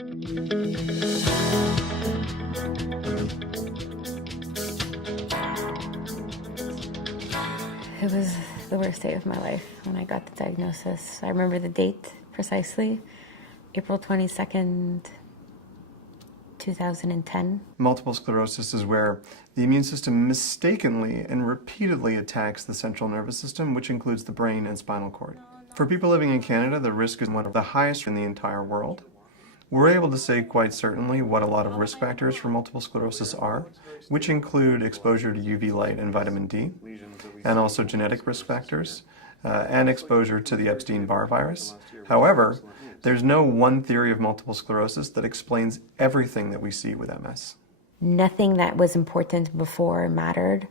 It was the worst day of my life when I got the diagnosis. I remember the date precisely, April 22nd, 2010. Multiple sclerosis is where the immune system mistakenly and repeatedly attacks the central nervous system, which includes the brain and spinal cord. For people living in Canada, the risk is one of the highest in the entire world. We're able to say quite certainly what a lot of risk factors for multiple sclerosis are, which include exposure to UV light and vitamin D, and also genetic risk factors, and exposure to the Epstein-Barr virus. However, there's no one theory of multiple sclerosis that explains everything that we see with MS. Nothing that was important before mattered,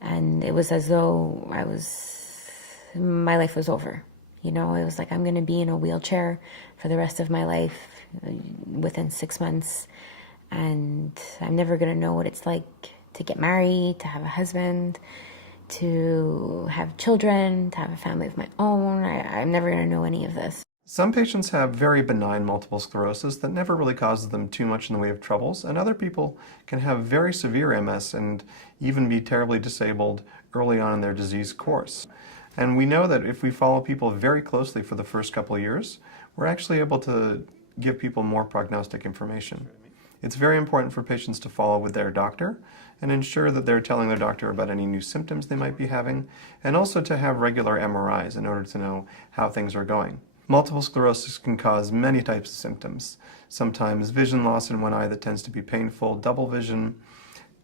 and it was as though my life was over. You know, it was like I'm going to be in a wheelchair for the rest of my life within 6 months, and I'm never going to know what it's like to get married, to have a husband, to have children, to have a family of my own. I'm never going to know any of this. Some patients have very benign multiple sclerosis that never really causes them too much in the way of troubles, and other people can have very severe MS and even be terribly disabled early on in their disease course. And we know that if we follow people very closely for the first couple of years, we're actually able to give people more prognostic information. It's very important for patients to follow with their doctor and ensure that they're telling their doctor about any new symptoms they might be having, and also to have regular MRIs in order to know how things are going. Multiple sclerosis can cause many types of symptoms. Sometimes vision loss in one eye that tends to be painful, double vision,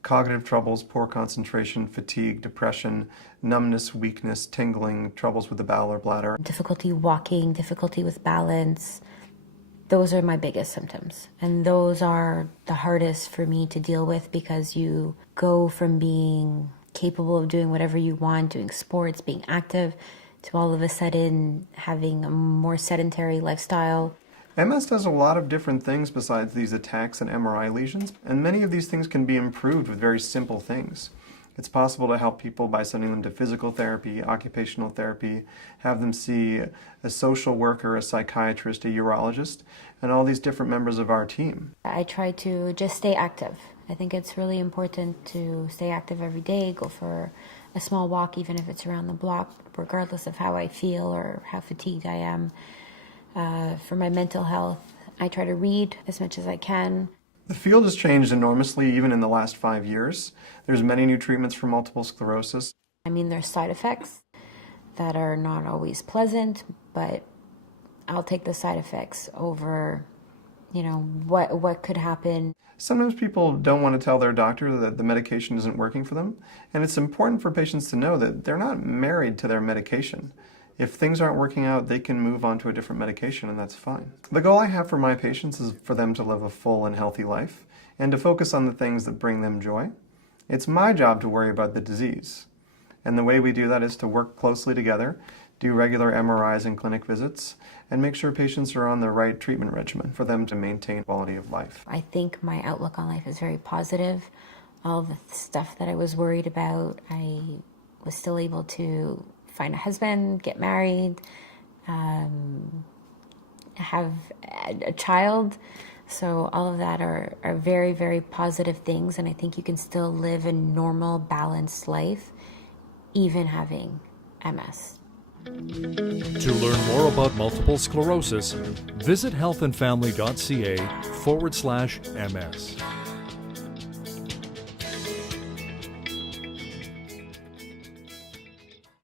cognitive troubles, poor concentration, fatigue, depression, numbness, weakness, tingling, troubles with the bowel or bladder. Difficulty walking, difficulty with balance. Those are my biggest symptoms. And those are the hardest for me to deal with because you go from being capable of doing whatever you want, doing sports, being active, to all of a sudden having a more sedentary lifestyle. MS does a lot of different things besides these attacks and MRI lesions, and many of these things can be improved with very simple things. It's possible to help people by sending them to physical therapy, occupational therapy, have them see a social worker, a psychiatrist, a urologist, and all these different members of our team. I try to just stay active. I think it's really important to stay active every day, go for a small walk, even if it's around the block, regardless of how I feel or how fatigued I am. For my mental health, I try to read as much as I can. The field has changed enormously even in the last 5 years. There's many new treatments for multiple sclerosis. I mean, there's side effects that are not always pleasant, but I'll take the side effects over, you know, what could happen. Sometimes people don't want to tell their doctor that the medication isn't working for them, and it's important for patients to know that they're not married to their medication. If things aren't working out, they can move on to a different medication, and that's fine. The goal I have for my patients is for them to live a full and healthy life and to focus on the things that bring them joy. It's my job to worry about the disease. And the way we do that is to work closely together, do regular MRIs and clinic visits, and make sure patients are on the right treatment regimen for them to maintain quality of life. I think my outlook on life is very positive. All the stuff that I was worried about, I was still able to find a husband, get married, have a child. So all of that are very, very positive things, and I think you can still live a normal, balanced life, even having MS. To learn more about multiple sclerosis, visit healthandfamily.ca/MS.